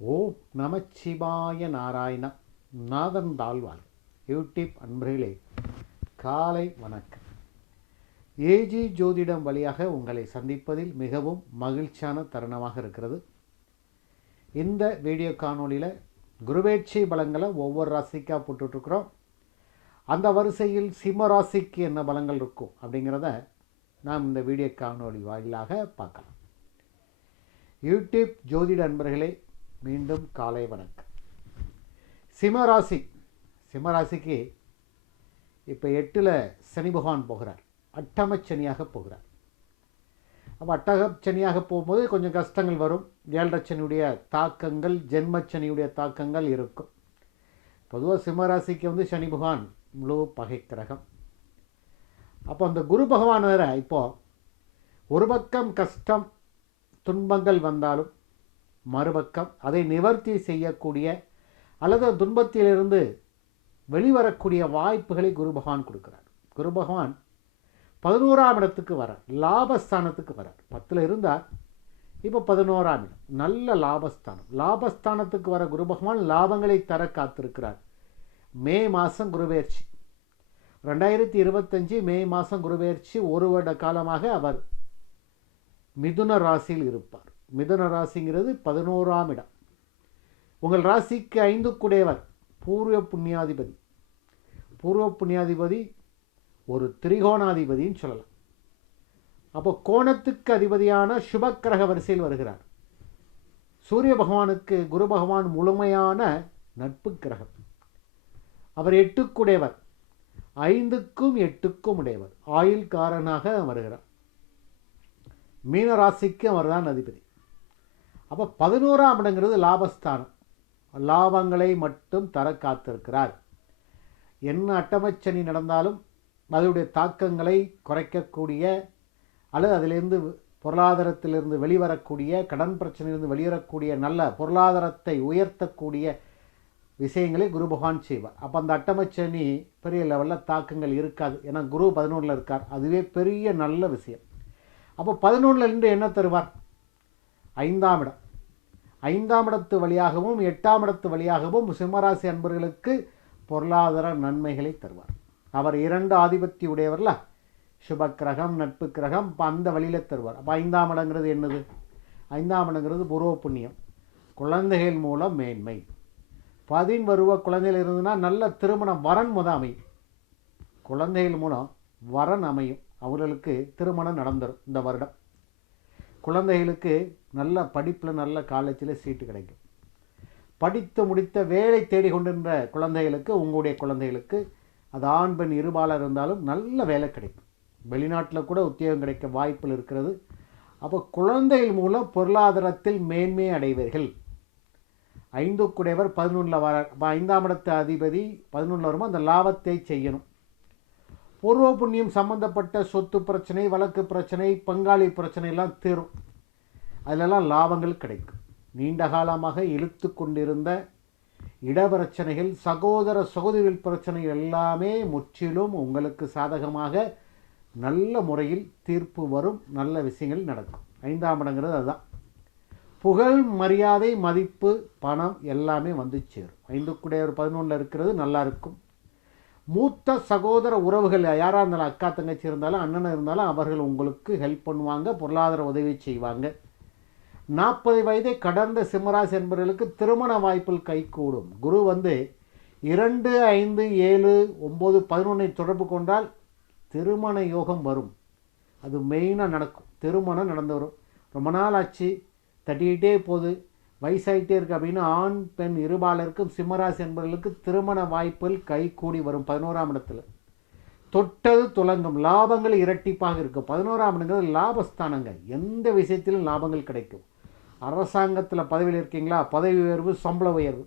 ஓம் நமச்சிவாய நாராயண நாதன் தாழ்வாள் YouTube அன்பர்களே, காலை வணக்கம். ஏஜி ஜோதிடம் வழியாக உங்களை சந்திப்பதில் மிகவும் மகிழ்ச்சியான தருணமாக இருக்கிறது. இந்த வீடியோ காணொலியில் குருவேட்சை பலங்களை ஒவ்வொரு ராசிக்காக போட்டுட்ருக்குறோம். அந்த வரிசையில் சிம்ம ராசிக்கு என்ன பலங்கள் இருக்கும் அப்படிங்கிறத நாம் இந்த வீடியோ காணொலி வாயிலாக பார்க்கலாம். யூடியூப் ஜோதிட அன்பர்களே, மீண்டும் காலை வணக்கம். சிம்மராசிக்கு இப்போ 8ல் சனி பகவான் போகிறார். அட்டமச்சனியாக போகிறார். அப்போ அட்டகச்சனியாக போகும்போது கொஞ்சம் கஷ்டங்கள் வரும். 7.5 தாக்கங்கள், ஜென்மச்சனியுடைய தாக்கங்கள் இருக்கும். பொதுவாக சிம்மராசிக்கு சனி பகவான் முழு பகை கிரகம். அப்போ அந்த குரு பகவான் வேற இப்போது ஒரு பக்கம் கஷ்டம் துன்பங்கள் வந்தாலும் மறுபக்கம் அதை நிவர்த்தி செய்யக்கூடிய அல்லது துன்பத்திலிருந்து வெளிவரக்கூடிய வாய்ப்புகளை குரு பகவான் கொடுக்கிறார். குரு பகவான் 11ஆம் இடத்துக்கு வரார், லாபஸ்தானத்துக்கு வரார். 10ல் இருந்தார், இப்போ 11ஆம் இடம், நல்ல லாபஸ்தானம். லாபஸ்தானத்துக்கு வர குரு பகவான் லாபங்களை தர காத்திருக்கிறார். மே மாதம் குருபெயர்ச்சி, 2025 மே மாதம் குருபெயர்ச்சி. ஒரு வருட காலமாக அவர் மிதுன ராசியில் இருப்பார். மிதுன ராசிங்கிறது 11ஆம் இடம். உங்கள் ராசிக்கு 5 குடையவர் பூர்வ புண்ணியாதிபதி. பூர்வ புண்ணியாதிபதி ஒரு திரிகோணாதிபதின்னு சொல்லலாம். அப்போ கோணத்துக்கு அதிபதியான சுபக்கிரக வரிசையில் வருகிறார். சூரிய பகவானுக்கு குரு பகவான் முழுமையான நட்பு கிரகம். அவர் 8 குடையவர், 5க்கும் 8க்கும் உடையவர், ஆயுள்காரனாக வருகிறார். மீன ராசிக்கு அவர் தான் அதிபதி. அப்போ 11ஆம் இடங்கிறது லாபஸ்தானம். லாபங்களை மட்டும் தர காத்திருக்கிறார். என்ன அட்டமச்சனி நடந்தாலும் அதனுடைய தாக்கங்களை குறைக்கக்கூடிய அல்லது அதிலிருந்து பொருளாதாரத்திலிருந்து வெளிவரக்கூடிய, கடன் பிரச்சனையிலிருந்து வெளிவரக்கூடிய, நல்ல பொருளாதாரத்தை உயர்த்தக்கூடிய விஷயங்களை குரு பகவான் செய்வார். அப்போ அந்த அட்டமச்சனி பெரிய லெவலில் தாக்கங்கள் இருக்காது. ஏன்னா குரு 11ல் இருக்கார். அதுவே பெரிய நல்ல விஷயம். அப்போ 11ல் இருந்து என்ன தருவார்? 5ஆம் இடம். 5ஆம் இடத்து வழியாகவும் 8ஆம் இடத்து வழியாகவும் சிம்மராசி அன்பர்களுக்கு பொருளாதார நன்மைகளை தருவார். அவர் 2 ஆதிபத்திய உடையவர்ல, சுபக்கிரகம் நட்பு கிரகம். இப்போ அந்த வழியில் தருவார். அப்போ 5ஆம் இடங்கிறது என்னது? 5ஆம் இடங்கிறது பூர்வ புண்ணியம், குழந்தைகள் மூலம் மேன்மை. 10 பருவ குழந்தைகள் இருந்ததுன்னா நல்ல திருமணம் வரன் அமையும். குழந்தைகள் மூலம் வரன் அமையும். அவர்களுக்கு திருமணம் நடந்துடும் இந்த வருடம். குழந்தைகளுக்கு நல்ல படிப்பில் நல்ல காலேஜில் சீட்டு கிடைக்கும். படித்து முடித்த வேலை தேடி கொண்டிருந்த குழந்தைகளுக்கு, உங்களுடைய குழந்தைகளுக்கு, அது ஆண் பெண் இருபாலர் இருந்தாலும் நல்ல வேலை கிடைக்கும். வெளிநாட்டில் கூட உத்தியோகம் கிடைக்க வாய்ப்புகள் இருக்கிறது. அப்போ குழந்தைகள் மூலம் பொருளாதாரத்தில் மேன்மை அடைவீர்கள். 5 குடையவர் 11ல் வர. 5ஆம் இடத்து அதிபதி 11ல் வரும்போது அந்த லாபத்தை செய்யணும். பூர்வ புண்ணியம் சம்பந்தப்பட்ட சொத்து பிரச்சனை, வழக்கு பிரச்சனை, பங்காளி பிரச்சனை எல்லாம் தீரும். அதிலெல்லாம் லாபங்கள் கிடைக்கும். நீண்ட காலமாக இழுத்து கொண்டிருந்த இடப்பிரச்சனைகள், சகோதர சகோதரிகள் பிரச்சனைகள் எல்லாமே முற்றிலும் உங்களுக்கு சாதகமாக நல்ல முறையில் தீர்ப்பு வரும். நல்ல விஷயங்கள் நடக்கும். 5ஆம் இடங்கிறது அதுதான். புகழ், மரியாதை, மதிப்பு, பணம் எல்லாமே வந்து சேரும். 5 குடையவர் 11ல் இருக்கிறது நல்லா இருக்கும். மூத்த சகோதர உறவுகள் யாராக இருந்தாலும், அக்கா தங்கச்சி இருந்தாலும், அண்ணன் இருந்தாலும், அவர்கள் உங்களுக்கு ஹெல்ப் பண்ணுவாங்க, பொருளாதார உதவி செய்வாங்க. 40 வயதை கடந்த சிம்மராசி என்பவர்களுக்கு திருமண வாய்ப்பில் கைகூடும். குரு 2, 5, 7, 9, 11 தொடர்பு கொண்டால் திருமண யோகம் வரும். அது மெயினாக நடக்கும். திருமணம் நடந்து வரும். ரொம்ப நாள் ஆச்சு, தட்டிக்கிட்டே போகுது, வயசாகிட்டே இருக்குது அப்படின்னு ஆண் பெண் இருபாலருக்கும் சிம்மராசி என்பவர்களுக்கு திருமண வாய்ப்புகள் கை கூடி வரும். 11ஆம் இடத்துல தொட்டது துலங்கும். லாபங்கள் இரட்டிப்பாக இருக்கும். 11ஆம் இடங்கிறது லாபஸ்தானங்க. எந்த விஷயத்திலும் லாபங்கள் கிடைக்கும். அரசாங்கத்தில் பதவியில் இருக்கீங்களா, பதவி உயர்வு, சம்பள உயர்வு.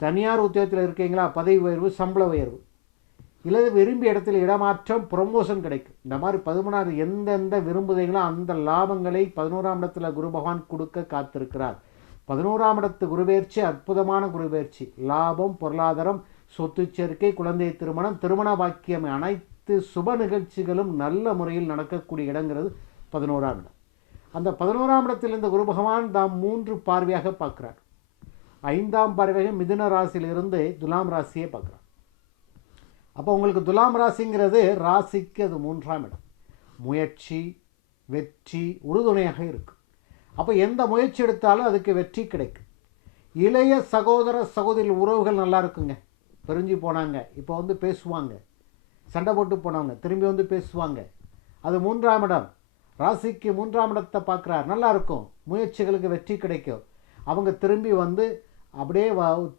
தனியார் உத்தியோகத்தில் இருக்கீங்களா, பதவி உயர்வு, சம்பள உயர்வு. இல்லை விரும்பிய இடத்துல இடமாற்றம், ப்ரொமோஷன் கிடைக்கும். இந்த மாதிரி 11ஆம் எந்தெந்த விரும்புதீங்களோ அந்த லாபங்களை 11ஆம் இடத்துல குரு பகவான் கொடுக்க காத்திருக்கிறார். 11ஆம் இடத்து குருபெயர்ச்சி அற்புதமான குருபெயர்ச்சி. லாபம், பொருளாதாரம், சொத்து சேர்க்கை, குழந்தை திருமணம், திருமண பாக்கியம், அனைத்து சுப நிகழ்ச்சிகளும் நல்ல முறையில் நடக்கக்கூடிய இடங்கிறது 11ஆம் இடம். அந்த 11ஆம் இடத்தில் இந்த குரு பகவான் தாம் 3 பார்வையாக பார்க்கிறார். 5ஆம் பார்வையாக மிதுன ராசியிலிருந்து துலாம் ராசியை பார்க்குறார். அப்போ உங்களுக்கு துலாம் ராசிங்கிறது ராசிக்கு அது 3ஆம் இடம். முயற்சி, வெற்றி உறுதுணையாக இருக்கும். அப்போ எந்த முயற்சி எடுத்தாலும் அதுக்கு வெற்றி கிடைக்கும். இளைய சகோதர சகோதரி உறவுகள் நல்லா இருக்குங்க. பிரிஞ்சு போனாங்க, இப்போ வந்து பேசுவாங்க. சண்டை போட்டு போனவங்க திரும்பி வந்து பேசுவாங்க. அது 3ஆம் இடம். ராசிக்கு 3ஆம் இடத்தை பார்க்குறார். நல்லா இருக்கும், முயற்சிகளுக்கு வெற்றி கிடைக்கும். அவங்க திரும்பி வந்து அப்படியே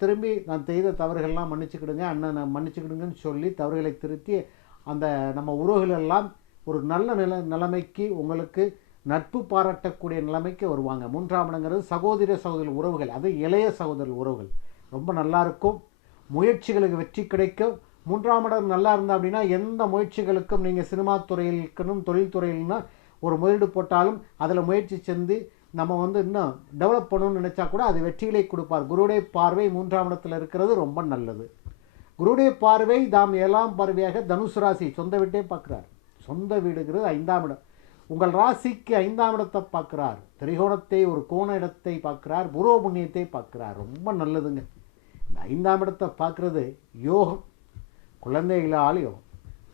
திரும்பி நான் செய்த தவறுகள்லாம் மன்னிச்சுக்கிடுங்க, அண்ணன் மன்னிச்சுக்கிடுங்கன்னு சொல்லி தவறுகளை திருத்தி அந்த நம்ம உறவுகளெல்லாம் ஒரு நல்ல நிலைமைக்கு உங்களுக்கு நட்பு பாராட்டக்கூடிய நிலைமைக்கு வருவாங்க. 3ஆம் இடங்கிறது சகோதர சகோதரி உறவுகள், அது இளைய சகோதர உறவுகள் ரொம்ப நல்லாயிருக்கும். முயற்சிகளுக்கு வெற்றி கிடைக்கும். 3ஆம் இடம் நல்லா இருந்தால் அப்படின்னா எந்த முயற்சிகளுக்கும் நீங்கள் சினிமா துறையில் இருக்கணும், தொழில்துறையில்னா ஒரு முதலீடு போட்டாலும் அதில் முயற்சி செஞ்சு நம்ம வந்து இன்னும் டெவலப் பண்ணணும்னு நினச்சா கூட அது வெற்றிகளை கொடுப்பார். குருடைய பார்வை 3ஆம் இடத்தில் இருக்கிறது ரொம்ப நல்லது. குருடைய பார்வை தாம் 7ஆம் பார்வையாக தனுசு ராசி சொந்த வீட்டே பார்க்குறார். சொந்த வீடுங்கிறது 5ஆம் இடம். உங்கள் ராசிக்கு 5ஆம் இடத்தை பார்க்குறார். திரிகோணத்தை ஒரு கோண இடத்தை பார்க்குறார். பூர்வ புண்ணியத்தை பார்க்குறார். ரொம்ப நல்லதுங்க. இந்த 5ஆம் இடத்தை பார்க்குறது யோகம், குழந்தைகளால் யோகம்.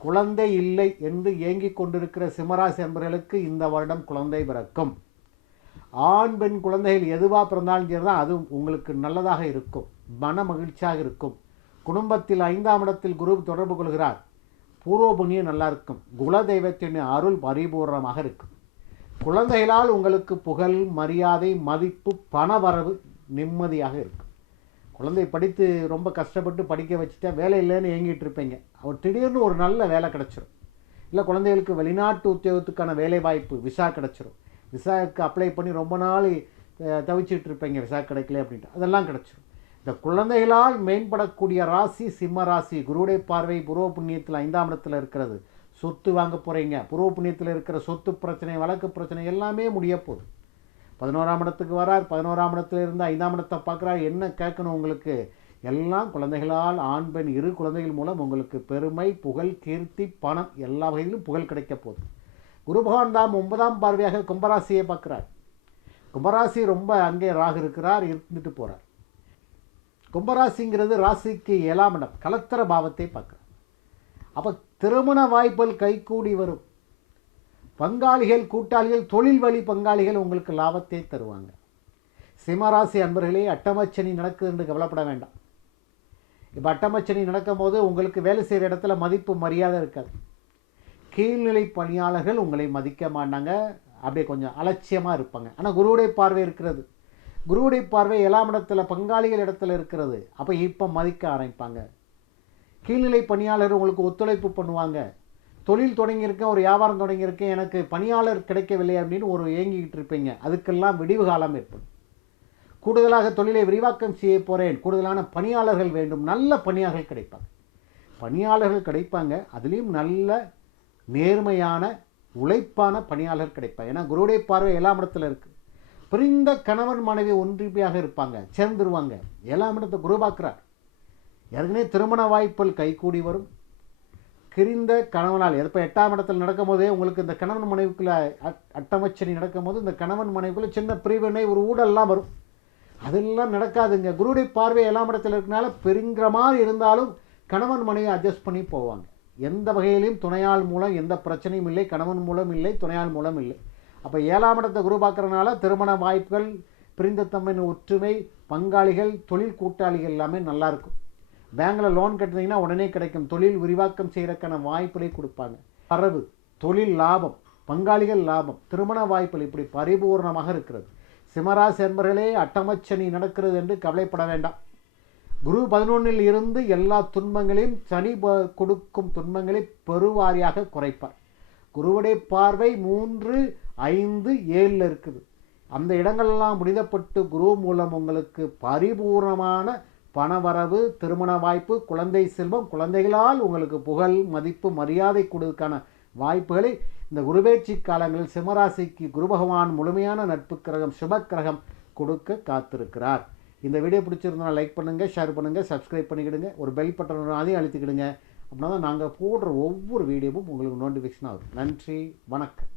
குழந்தை இல்லை என்று ஏங்கிக் கொண்டிருக்கிற சிம்மராசி அன்பர்களுக்கு இந்த வருடம் குழந்தை பிறக்கும். ஆண் பெண் குழந்தைகள் எதுவாக பிறந்தாலும் சரி தான் அது உங்களுக்கு நல்லதாக இருக்கும், மன மகிழ்ச்சியாக இருக்கும். குடும்பத்தில் 5ஆம் இடத்தில் குரு தொடர்பு கொள்கிறார். பூர்வ புண்ணியம் நல்லா இருக்கும். குலதெய்வத்தின் அருள் பரிபூர்ணமாக இருக்கும். குழந்தைகளால் உங்களுக்கு புகழ், மரியாதை, மதிப்பு, பணவரவு நிம்மதியாக இருக்கும். குழந்தை படித்து ரொம்ப கஷ்டப்பட்டு படிக்க வச்சுட்டா வேலை இல்லைன்னு ஏங்கிட்டு இருப்பீங்க. அவர் திடீர்னு ஒரு நல்ல வேலை கிடச்சிரும். இல்லை குழந்தைகளுக்கு வெளிநாட்டு உத்தியோகத்துக்கான வேலை வாய்ப்பு விசா கிடச்சிரும். விசாவுக்கு அப்ளை பண்ணி ரொம்ப நாள் தவிச்சிட்டு இருப்பீங்க, விசா கிடைக்கல அப்படின்ட்டு, அதெல்லாம் கிடச்சிரும். இந்த குழந்தைகளால் மேம்படக்கூடிய ராசி சிம்ம ராசி. குருவுடைய பார்வை பூர்வ புண்ணியத்தில் 5ஆம் இடத்துல இருக்கிறது. சொத்து வாங்க போகிறீங்க. பூர்வ புண்ணியத்தில் இருக்கிற சொத்து பிரச்சனை, வழக்கு பிரச்சனை எல்லாமே முடிய போகுது. 11ஆம் இடத்துக்கு வரார். 11ஆம் இடத்துல இருந்து 5ஆம் இடத்தை பார்க்குறார். என்ன கேட்கணும் உங்களுக்கு? எல்லாம் குழந்தைகளால், ஆண் பெண் இரு குழந்தைகள் மூலம் உங்களுக்கு பெருமை, புகழ், கீர்த்தி, பணம் எல்லா வகையிலும் புகழ் கிடைக்க போகுது. குரு பகவான் தாம் 9ஆம் பார்வையாக கும்பராசியை பார்க்குறார். கும்பராசி ரொம்ப அங்கே ராகு இருக்கிறார், இருந்துட்டு போகிறார். கும்பராசிங்கிறது ராசிக்கு 7ஆம் இடம், கலத்திர பாவத்தை பார்க்குறார். அப்போ திருமண வாய்ப்புகள் கைகூடி வரும். பங்காளிகள், கூட்டாளிகள், தொழில் வழி பங்காளிகள் உங்களுக்கு லாபத்தை தருவாங்க. சிம்மராசி அன்பர்களே, அட்டமச்சனி நடக்குது என்று கவலைப்பட வேண்டாம். இப்போ அட்டமச்சனி நடக்கும் போது உங்களுக்கு வேலை செய்கிற இடத்துல மதிப்பு மரியாதை இருக்காது. கீழ்நிலை பணியாளர்கள் உங்களை மதிக்க மாட்டாங்க, அப்படியே கொஞ்சம் அலட்சியமாக இருப்பாங்க. ஆனால் குருவுடைய பார்வை இருக்கிறது. குருவுடைய பார்வை 7ஆம் இடத்துல பங்காளிகள் இடத்துல இருக்கிறது. அப்போ இப்போ மதிக்க ஆரம்பிப்பாங்க. கீழ்நிலை பணியாளர் உங்களுக்கு ஒத்துழைப்பு பண்ணுவாங்க. தொழில் தொடங்கியிருக்கேன், ஒரு வியாபாரம் தொடங்கியிருக்கேன், எனக்கு பணியாளர் கிடைக்கவில்லை அப்படின்னு ஒரு ஏங்கிக்கிட்டு இருப்பீங்க. அதுக்கெல்லாம் விடிவு காலம் ஏற்படும். கூடுதலாக தொழிலை விரிவாக்கம் செய்ய போகிறேன், கூடுதலான பணியாளர்கள் வேண்டும், நல்ல பணியாளர்கள் கிடைப்பாங்க. பணியாளர்கள் கிடைப்பாங்க, அதுலேயும் நல்ல நேர்மையான உழைப்பான பணியாளர் கிடைப்பாங்க. ஏன்னா குருவுடைய பார்வை 7ஆம் இடத்துல இருக்குது. பிரிந்த கணவன் மனைவி ஒன்றிமையாக இருப்பாங்க, சேர்ந்துருவாங்க. 7ஆம் இடத்தை குரு பார்க்குறார். ஏற்கனவே திருமண வாய்ப்புகள் கைகூடி வரும். கிரிந்த கணவனால் இப்போ 8ஆம் இடத்தில் நடக்கும் போதே உங்களுக்கு இந்த கணவன் மனைவிக்குள்ள அட்டமச்சனி நடக்கும் போது இந்த கணவன் மனைவிக்குள்ள சின்ன பிரிவினை, ஒரு ஊடல்லாம் வரும். அதெல்லாம் நடக்காதுங்க. குருவுடைய பார்வை 7ஆம் இடத்துல இருக்கனால பெருங்கிற மாதிரி இருந்தாலும் கணவன் மனைவி அட்ஜஸ்ட் பண்ணி போவாங்க. எந்த வகையிலையும் துணையாள் மூலம் எந்த பிரச்சனையும் இல்லை, கணவன் மூலம் இல்லை, துணையாள் மூலம் இல்லை. அப்போ 7ஆம் இடத்தை குரு பார்க்குறதுனால திருமண வாய்ப்புகள், பிரிந்த தம்மின் ஒற்றுமை, பங்காளிகள், தொழில் கூட்டாளிகள் எல்லாமே நல்லாயிருக்கும். பேங்கில் லோன் கட்டுனீங்கன்னா உடனே கிடைக்கும். தொழில் விரிவாக்கம் செய்கிறதுக்கான வாய்ப்புகளை கொடுப்பாங்க. வரவு, தொழில் லாபம், பங்காளிகள் லாபம், திருமண வாய்ப்புகள் இப்படி பரிபூர்ணமாக இருக்கிறது. சிம்மராசி என்பர்களே, அட்டமச்சனி நடக்கிறது என்று கவலைப்பட வேண்டாம். குரு 11ல் இருந்து எல்லா துன்பங்களையும், சனி கொடுக்கும் துன்பங்களை பெருவாரியாக குறைப்பார். குருவுடைய பார்வை 3, 5, 7 இருக்குது. அந்த இடங்கள்லாம் புனிதப்பட்டு குரு மூலம் உங்களுக்கு பரிபூர்ணமான பணவரவு, திருமண வாய்ப்பு, குழந்தை செல்வம், குழந்தைகளால் உங்களுக்கு புகழ், மதிப்பு, மரியாதை கொடுக்கான வாய்ப்புகளை இந்த குருபெயர்ச்சி காலங்களில் சிம்மராசிக்கு குரு பகவான் முழுமையான நட்பு கிரகம், சுப கிரகம் கொடுக்க காத்திருக்கிறார். இந்த வீடியோ பிடிச்சிருந்தா லைக் பண்ணுங்கள், ஷேர் பண்ணுங்கள், சப்ஸ்கிரைப் பண்ணிக்கிடுங்க. ஒரு பெல் பட்டன் அதையும் அழுத்திக்கிடுங்க. அப்படின்னா தான் நாங்கள் போடுற ஒவ்வொரு வீடியோவும் உங்களுக்கு நோட்டிஃபிகேஷன் ஆகும். நன்றி, வணக்கம்.